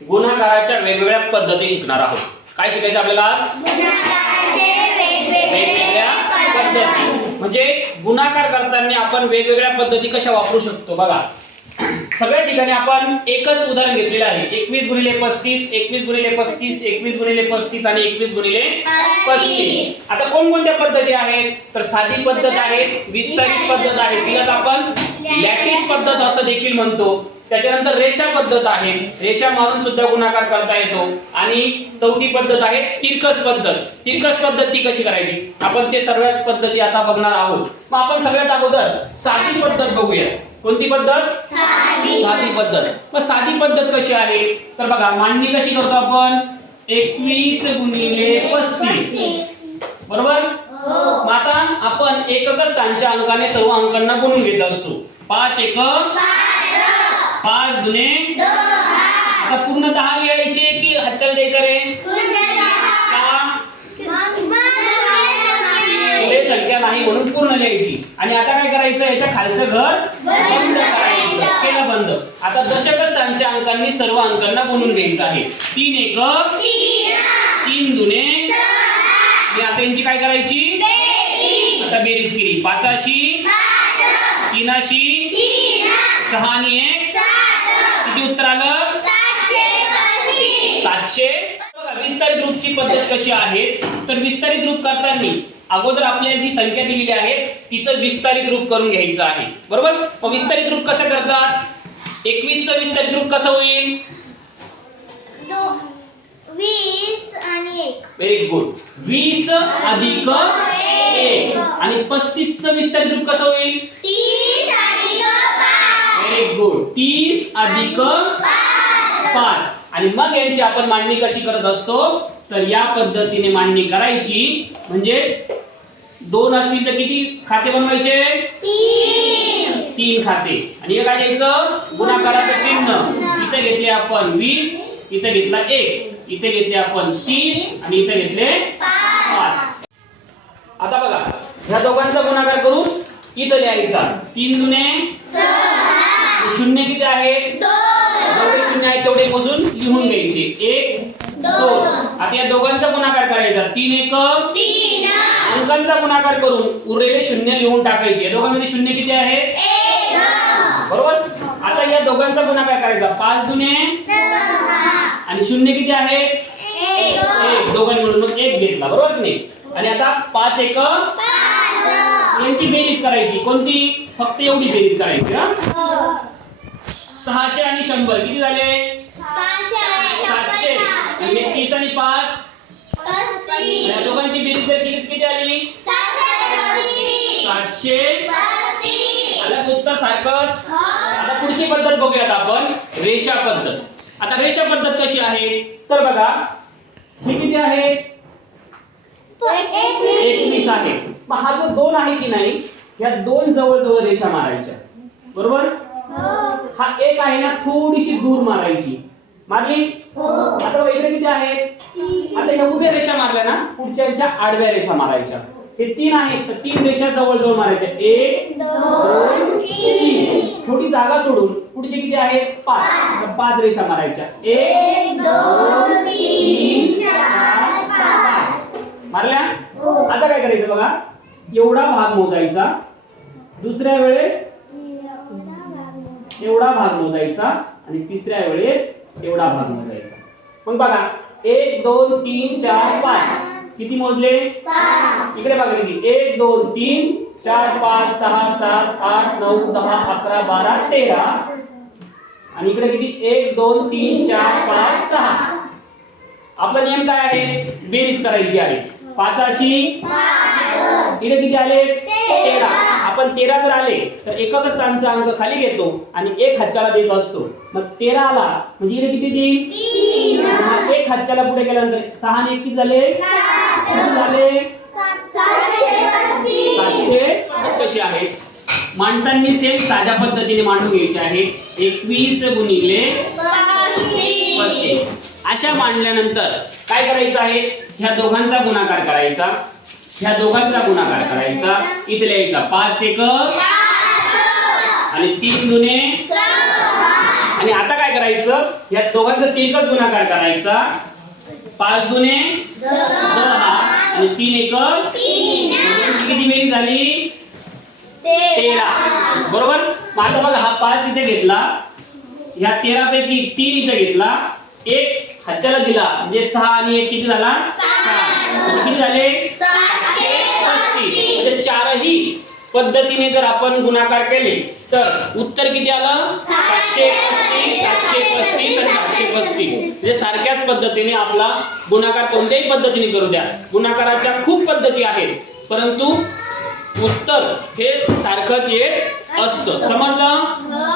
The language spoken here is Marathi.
गुणाकाराच्या वेगवेगळ्या पद्धती शिकणार आहोत. काय शिकायचं आपल्याला? वेगवेगळ्या पद्धती. म्हणजे गुणाकार करताना आपण वेगवेगळ्या पद्धती कशा वापरू शकतो? बघा. सगळ्या ठिकाणी आपण एकच उदाहरण घेतलेलं आहे. एकवीस गुणिले पस्तीस एकवीस गुणिले पस्तीस एकवीस गुणिले पस्तीस आणि एकवीस गुणिले पस्तीस. आता कोणकोणत्या पद्धती आहेत? तर साधी पद्धत आहे विस्तारित पद्धत आहे. तिलाच आपण लॅटिस पद्धत असं देखील म्हणतो. त्याच्यानंतर रेषा पद्धत आहे. रेषा मारून सुद्धा गुणाकार करता येतो. आणि चौथी पद्धत आहे तिरकस पद्धत. तिरकस पद्धत ती कशी करायची? आपण ते सर्व पद्धती आता बघणार आहोत. मग आपण सगळ्यात अगोदर साधी पद्धत बघूया. कोणती पद्धत? साधी. पद्धत. मग साधी पद्धत कशी आहे? तर बघा मांडणी कशी करतो आपण? एकवीस गुणिले पस्तीस. बरोबर? मग आता आपण एकक स्थानच्या अंकाने सर्व अंकांना गुणून घेत असतो. पाच एक पाच दुने आता पूर्ण दहा लिहायचे की हच्चल द्यायचा रे? पुढे संख्या नाही म्हणून पूर्ण लिहायची. आणि आता काय करायचं? याच्या खालचं घर बंद करायचं. केलं बंद. आता दशक स्थानच्या अंकांनी सर्व अंकांना बनवून घ्यायचं आहे. तीन एक तीन दुने. आता यांची काय करायची? आता बेरीज केली. पाचाशी तीनाशी सहानी एक. किती उत्तर आलं? सातशे. बघा विस्तारित रूपची पद्धत कशी आहे? तर विस्तारित रूप करताना अगोदर आपल्याला जी संख्या दिलेली आहे तिचं विस्तारित रूप करून घ्यायचं आहे. बरोबर? मग विस्तारित रूप कसं करतात? एकवीसचं विस्तारित रूप कसं होईल? आणि व्हेरी गुड वीस अधिक एक. आणि पस्तीसचं विस्तारित रूप कसं होईल? व्हेरी गुड तीस अधिक पाच. आणि मग यांची आपण मांडणी कशी करत असतो? तर या पद्धतीने मांडणी करायची. म्हणजे दोन असतील तर किती खाते बनवायचे? तीन. तीन खाते. आणि हे काय घ्यायचं? गुणाकाराचं चिन्ह. इथे घेतले आपण वीस इथे घेतला एक इथे घेतले आपण तीस आणि इथे घेतले पाच. आता बघा ह्या दोघांचा गुणाकार करून इथं लिहायचा. तीन दुने आणि शून्य किती आहेत जेवढे शून्य आहेत तेवढे मोजून लिहून घ्यायचे. एक दोन. आता या दोघांचा गुणाकार करायचा. तीन एक अंकांचा गुणाकार करून उरलेले शून्य लिहून टाकायचे. या दोघांमध्ये शून्य किती आहेत बरोबर? आता या दोघांचा गुणाकार करायचा. पाच दुने आणि शून्य किती आहे? एक. एक. दोघांनी मिळून मग एक घेतला. बरोबर नाही? आणि आता पाच एक यांची बेरीज करायची. कोणती? फक्त एवढी बेरीज करायची हा. सहाशे आणि शंभर. किती झाले? सातशे. हे तीस आणि पाच. या दोघांची बेरीज जर केली तर किती आली? सातशे आलं उत्तर सारखंच? आता पुढची पद्धत बघूयात आपण. रेषा पद्धत. आता रेषा पद्धत कशी आहे? तर बघा हे किती आहे? एकवीस आहे. मग हा जो दोन आहे की नाही या दोन जवळ जवळ रेषा मारायच्या. बरोबर? हा. एक आहे ना थोडीशी दूर मारायची. मारली आता बघा इकडे किती आहेत? आता ह्या उभ्या रेषा मारल्या ना पुढच्या आडव्या रेषा मारायच्या. हे तीन आहेत तर तीन रेषा जवळ जवळ मारायच्या. एक दोन तीन. थोडी जागा सोडून पुढचे किती आहेत? पाच. आता पाच रेषा मारायच्या. एक दोन तीन चार पाच. मारल्या? आता काय करायचं बघा? एवढा भाग मोजायचा. दुसऱ्या वेळेस एवढा भाग मोजायचा आणि तिसऱ्या वेळेस एवढा भाग मोजायचा मग बघा एक दोन तीन चार पाच. किती मोजले? इकडे बघा किती. एक दोन तीन चार पाच सहा सात आठ नऊ दहा अकरा बारा तेरा. आणि इकडे किती? एक दोन तीन चार पाच सहा. आपला नियम काय आहे? बेरीज करायची आहे. पाचाशी इकडे किती आले? तेरा. आपण तेरा जर आले तर एकक स्थानचा अंक खाली घेतो आणि एक हातच्याला देत असतो. मग तेरा आला म्हणजे इकडे किती देईल मग एक हातच्याला पुढे गेल्यानंतर सहा आणि एक किती झाले? किती झाले? सातशे. पद्धत कशी आहे? माणसांनी सेम साध्या पद्धतीने मांडून घ्यायचे आहे. एकवीस गुणिले पस्तीस. अशा मांडल्यानंतर काय करायचं आहे? ह्या दोघांचा गुणाकार करायचा. ह्या दोघांचा गुणाकार करायचा. इथे लिहायचा पाच एक. आणि तीन दुने. आणि आता काय करायचं? या दोघांचा तीनच गुणाकार करायचा. पाच दुने. आणि तीन एक. किती बेरीज झाली? तेरा. बरोबर? माझा आता बघा हा पाच इथे घेतला. ह्या तेरा पैकी तीन इथे घेतला. एक हातच्याला दिला. म्हणजे सहा आणि एक किती झाला? किती झाले? पद्धतीने जर आपण गुणाकार केले तर उत्तर किती आलं? सातशे पस्तीस सातशे पस्तीस आणि सातशे पस्तीस. म्हणजे सारख्याच पद्धतीने आपला गुणाकार कोणत्याही पद्धतीने करू द्या. गुणाकाराच्या खूप पद्धती आहेत परंतु उत्तर हे सारखंच येत असतं. समजलं?